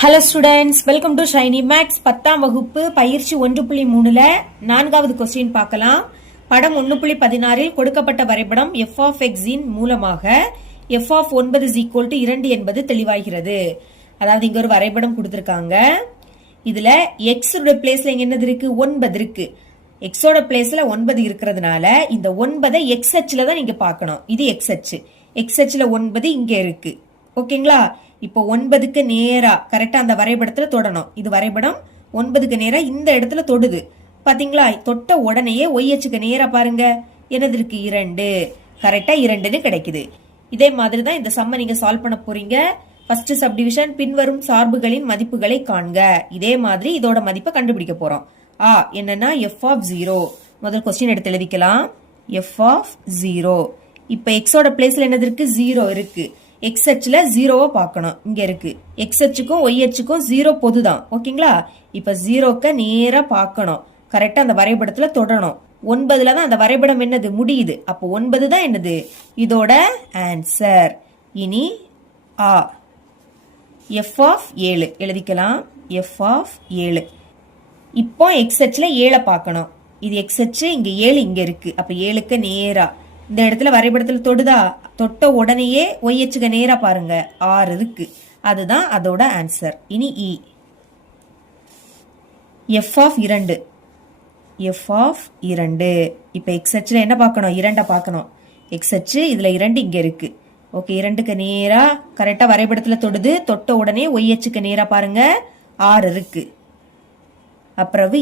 Hello students, welcome to Shiny Max 10ஆம் வகுப்பு பயிற்சி 1.3ல 4வது கொஸ்டின் பார்க்கலாம். படம் 1.16 கொடுக்கப்பட்ட வரைபடம் f of x இன் மூலமாக f of 9 is equal to 2 என்பது தெளிவாகிறது. அதாவது இங்க ஒரு வரைபடம் கொடுத்திருக்காங்க. இதுல x உடைய பிளேஸ்ல இங்க என்னது இருக்கு? 9 இருக்கு. x ஓட பிளேஸ்ல 9 இருக்கிறதுனால இந்த 9ஐ x அச்சுல தான் நீங்க பார்க்கணும். இது x அச்சு. x அச்சுல 9 இங்க இருக்கு. ஓகேங்களா? இப்போ 9க்கு நேரா கரெக்டா அந்த வரைபடத்துல தொடணும். இது வரைபடம் 9க்கு நேரா இந்த இடத்துல தொடுது. பாத்தீங்களா? தொட்ட உடனேயே y அச்சுக்கு நேரா பாருங்க, என்னது இருக்கு? 2. கரெக்டா 2ன்னு கிடைக்குது. இதே மாதிரி தான் இந்த சம்ம நீங்க சால்வ் பண்ண போறீங்க. ஃபர்ஸ்ட் சப்டிவிஷன், பின்வரும் சார்புகளின் மதிப்புகளை காண்க. இதே மாதிரி இதோட மதிப்பை கண்டுபிடிக்க போறோம். என்னன்னா f of 0. முதல் கொஸ்டின் எடுத்து எழுதிக்கலாம். f of 0. இப்ப x ஓட பிளேஸ்ல என்னது இருக்கு? 0 இருக்கு. x அச்சுல 0 பார்க்கணும். இங்க இருக்கு. x அச்சுக்கும் y அச்சுக்கும் 0 பொதுதான். ஓகேங்களா? இப்ப 0க்கு நேரா பார்க்கணும். கரெக்டா அந்த வரைபடத்துல தொடணும். 9ல தான் அந்த வரைபடம் என்னது முடியுது. அப்போ 9 தான் என்னது? இதோட ஆன்சர். இனி f of 7 எழுதிக்கலாம். f of 7. இப்போ x அச்சுல 7 பார்க்கணும். இது x அச்சு, இங்க 7 இங்க இருக்கு. அப்ப 7க்கு நேரா இந்த இடத்துல வரைபடத்துல தொடுதா? தொட்ட உடனேயே y அச்சுக்கு நேரா பாருங்க, 6 இருக்கு. அதுதான் அதோட ஆன்சர். இனி f of 2. f of 2. இப்ப x அச்சுல என்ன பார்க்கணும்? 2 பார்க்கணும். x அச்சு இதுல 2 இங்க இருக்கு. ஓகே, 2க்கு நேரா கரெக்டா வரைபடத்துல தொடுது. தொட்ட உடனே y அச்சுக்கு நேரா பாருங்க, 6 இருக்கு. அப்புறம்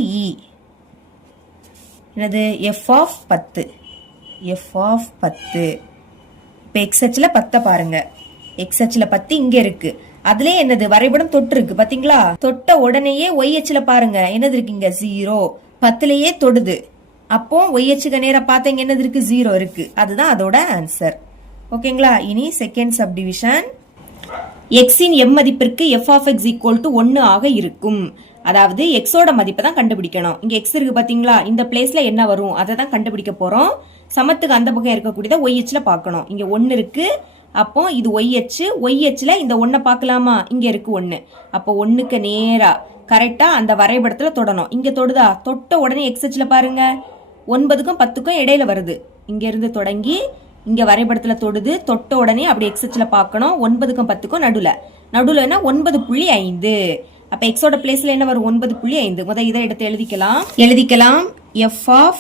என்னது? f of 10. f of 10. இப்ப x அச்சுல 10 பாருங்க. x அச்சுல 10 இங்க இருக்கு. அதுலயே என்னது? வரைபடம் தொட்டு இருக்கு. பாத்தீங்களா? தொட்ட உடனேயே y அச்சுல பாருங்க, என்னது இருக்கு? இங்க 0. 10லயே தொடுது. அப்போ y அச்சுக்கு நேரா பார்த்தா என்னது இருக்கு? 0 இருக்கு. அதுதான் அதோட ஆன்சர். ஓகேங்களா? இனி செகண்ட் சப்டிவிஷன். x இன் m மதிப்பிற்கு f of x equal to 1 ஆக இருக்கும். அதாவது x ஓட மதிப்பை தான் கண்டுபிடிக்கணும். இங்க x இருக்கு பாத்தீங்களா? இந்த பிளேஸ்ல என்ன வரும் அதை தான் கண்டுபிடிக்க போறோம். சமத்துக்கு அந்த பக்கம் இருக்கக்கூடியதை y அச்சுல பார்க்கணும். இங்க 1 இருக்கு. அப்போ இது y அச்சு. y அச்சுல இந்த 1 பார்க்கலாமா? இங்க இருக்கு 1. அப்போ 1க்கு நேரா கரெக்டா அந்த வரைபடத்துல தொடணும். இங்க தொடுதா? தொட்ட உடனே x அச்சுல பாருங்க, 9க்கும் 10க்கும் இடையில வருது. இங்க இருந்து தொடங்கி இங்க வரைபடத்துல தொடுது. தொட்ட உடனே அப்படி x அச்சுல பார்க்கணும். 9க்கும் 10க்கும் நடுவுல 9.5. அப்ப x ஓட பிளேஸ்ல என்ன வரும்? 9.5. முத இதை எடுத்து எழுதிக்கலாம். f of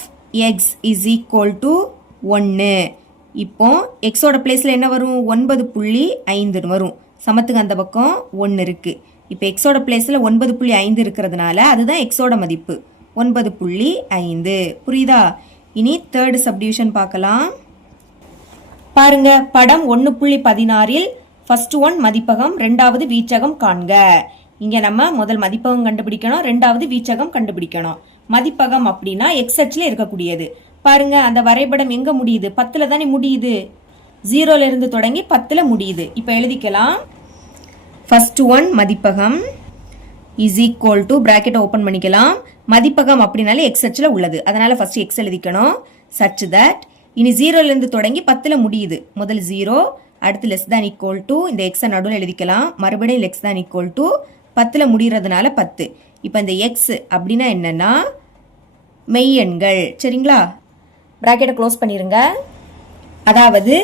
x is equal to 1. இப்போ x ஓட பிளேஸ்ல என்ன வரும்? 9.5 வரும். சமத்துக்கு அந்த பக்கம் 1 இருக்கு. இப்போ x ஓட பிளேஸ்ல 9.5 இருக்கிறதுனால அதுதான் x ஓட மதிப்பு 9.5. புரியுதா? இனி தேர்ட் சப்டிவிஷன் பார்க்கலாம். பாருங்க, படம் 1.16 ஃபர்ஸ்ட் ஒன் மதிப்பகம், ரெண்டாவது வீச்சகம் காண்க. இங்க நம்ம முதல் மதிப்பகம் கண்டுபிடிக்கணும், ரெண்டாவது வீச்சகம் கண்டுபிடிக்கணும். மதிப்பகம் அப்படின்னா x அச்சுல இருக்கக்கூடியது. பாருங்க, அந்த வரைபடம் எங்க முடியுது? 10ல தானே முடியுது. 0ல இருந்து தொடங்கி 10ல முடியுது. இப்ப எழுதிக்கலாம். ஃபர்ஸ்ட் ஒன் மதிப்பகம் is equal to bracket open பண்ணிக்கலாம். மதிப்பகம் அப்படினாலே x அச்சுல உள்ளது. அதனால ஃபர்ஸ்ட் x எழுதிக்கணும். such that இனி 0ல இருந்து தொடங்கி 10ல முடியுது. முதல் 0, அடுத்து less than equal to, இந்த x நடுவுல எழுதிக்கலாம். மறுபடியும் less than equal to, 10ல முடியறதுனால 10. இப்ப இந்த x அப்படின்னா என்னன்னா மெய்யெண்கள். சரிங்களா? பிராக்கெட்டை க்ளோஸ் பண்ணிருங்க. அதாவது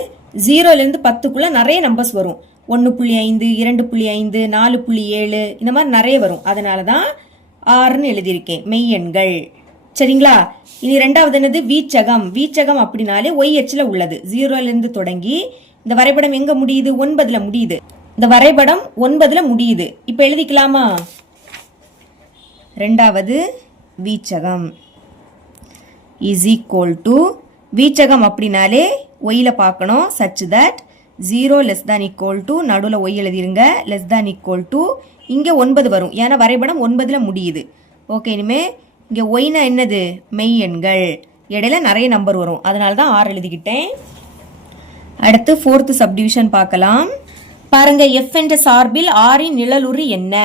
0ல இருந்து 10க்குள்ள நிறைய நம்பர்ஸ் வரும். 1.5, 2.5, 4.7 இந்த மாதிரி நிறைய வரும். அதனாலதான் 6ன்னு எழுதியிருக்கேன். மெய்யெண்கள். சரிங்களா? இனி ரெண்டாவது என்னது? வீச்சகம். வீச்சகம் அப்படின்னாலே y அச்சுல உள்ளது. 0ல இருந்து தொடங்கி இந்த வரைபடம் எங்க முடியுது? 9ல முடியுது. இந்த வரைபடம் 9ல முடியுது. இப்ப எழுதிக்கலாமா? ரெண்டாவது வீச்சகம் is equal to, வீச்சகம் அப்படினாலே yல பார்க்கணும். such that 0 less than equal to, நடுவுல y எழுதிருங்க. less than equal to, இங்க 9 வரும். ஏன்னா வரைபடம் 9ல முடியுது. ஓகே, இனிமே இங்க yனா என்னது? மெய்யெண்கள். இடையில நிறைய நம்பர் வரும். அதனால தான் 6 எழுதிக்கிட்டேன். அடுத்து ஃபோர்த் சப்டிவிஷன் பார்க்கலாம். பாருங்க, f என்ற சார்பில் r இன் நிழலுரு என்ன?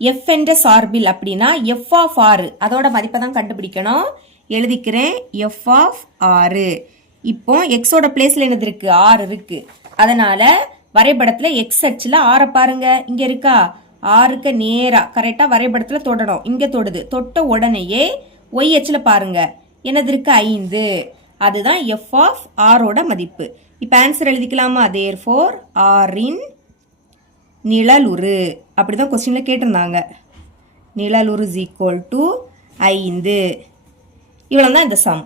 f என்ற சார்பில் அப்படின்னா f of r, அதோட மதிப்பை தான் கண்டுபிடிக்கணும். எழுதிக்கிறேன். f of r. இப்போ x ஓட பிளேஸ்ல என்னது இருக்கு? r இருக்கு. அதனால வரைபடத்துல x அச்சுல r பாருங்க, இங்க இருக்கா? ஆறுக்கு நேரா கரெக்டா வரைபடத்துல தொடணும். இங்க தொடுது. தொட்ட உடனேயே ஒய் அச்சில் பாருங்க என்னது இருக்கு 5. அதுதான் எஃப் ஆஃப் ஆரோட மதிப்பு. இப்ப ஆன்சர் எழுதிக்கலாமா? தேர்ஃபோர் ஆரின் நிழலுரு அப்படிதான் கொஸ்டின்ல கேட்டிருந்தாங்க. நிழலுரு இஸ் ஈக்குவல் டு 5. இவ்வளவு தான் இந்த சம்.